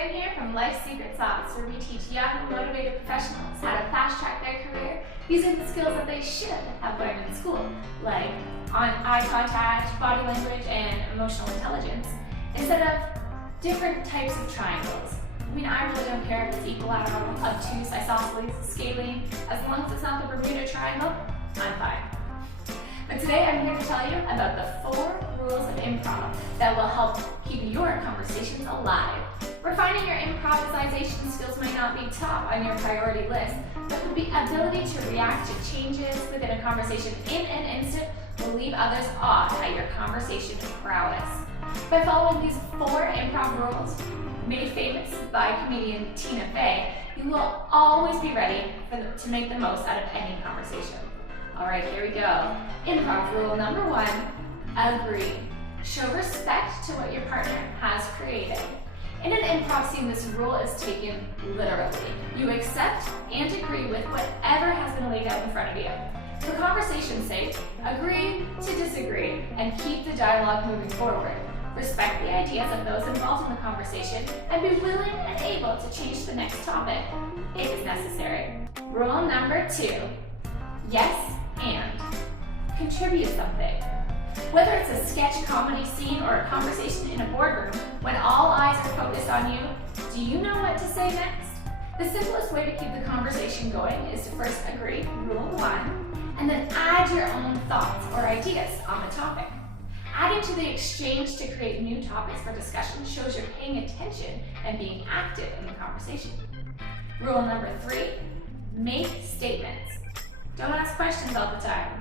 Sam here from Life's Secret Sauce, where we teach young, motivated professionals how to fast-track their career using the skills that they should have learned in school, like eye contact, body language, and emotional intelligence, instead of different types of triangles. I mean, I really don't care if it's equilateral, obtuse, isosceles, scalene. As long as it's not the Bermuda Triangle, I'm fine. But today I'm here to tell you about the 4 rules of improv that will help keep your conversations alive. Refining your improvisation skills may not be top on your priority list, but the ability to react to changes within a conversation in an instant will leave others awed at your conversation prowess. By following these 4 improv rules, made famous by comedian Tina Fey, you will always be ready to make the most out of any conversation. Alright, here we go. Improv rule number 1, agree. Show respect to what your partner has created. In an improv scene, this rule is taken literally. You accept and agree with whatever has been laid out in front of you. For conversation's sake, agree to disagree and keep the dialogue moving forward. Respect the ideas of those involved in the conversation and be willing and able to change the next topic if it's necessary. Rule number 2, yes and. Contribute something. Whether it's a sketch comedy scene or a conversation in a boardroom, when all eyes are focused on you, do you know what to say next? The simplest way to keep the conversation going is to first agree, rule 1, and then add your own thoughts or ideas on the topic. Adding to the exchange to create new topics for discussion shows you're paying attention and being active in the conversation. Rule number 3, make statements. Don't ask questions all the time.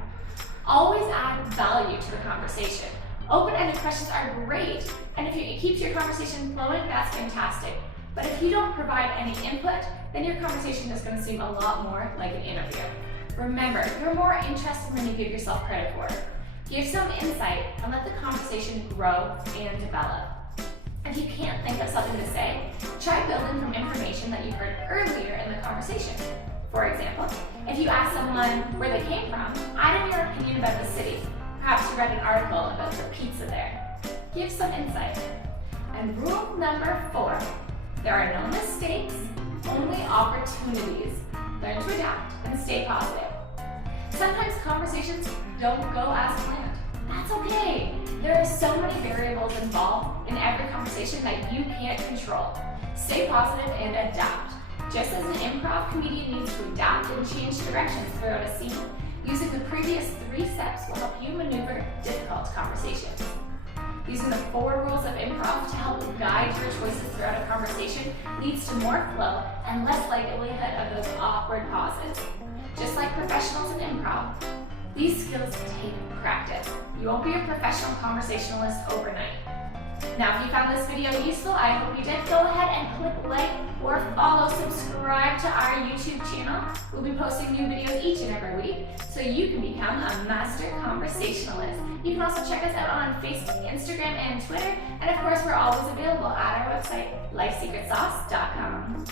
Always add value to the conversation. Open-ended questions are great, and if it keeps your conversation flowing, that's fantastic. But if you don't provide any input, then your conversation is going to seem a lot more like an interview. Remember, you're more interesting than you give yourself credit for. Give some insight and let the conversation grow and develop. If you can't think of something to say, try building from information that you heard earlier in the conversation. For example, if you ask someone where they came from, add in your opinion about the city. Perhaps you read an article about the pizza there. Give some insight. And rule number 4, there are no mistakes, only opportunities. Learn to adapt and stay positive. Sometimes conversations don't go as planned. That's okay. There are so many variables involved in every conversation that you can't control. Stay positive and adapt. Just as an improv comedian needs to adapt and change directions throughout a scene, using the previous 3 steps will help you maneuver difficult conversations. Using the 4 rules of improv to help guide your choices throughout a conversation leads to more flow and less likelihood of those awkward pauses. Just like professionals in improv, these skills take practice. You won't be a professional conversationalist overnight. Now, if you found this video useful, I hope you did, go ahead and click like or follow, subscribe to our YouTube channel. We'll be posting new videos each and every week, so you can become a master conversationalist. You can also check us out on Facebook, Instagram, and Twitter. And of course, we're always available at our website, lifesecretsauce.com.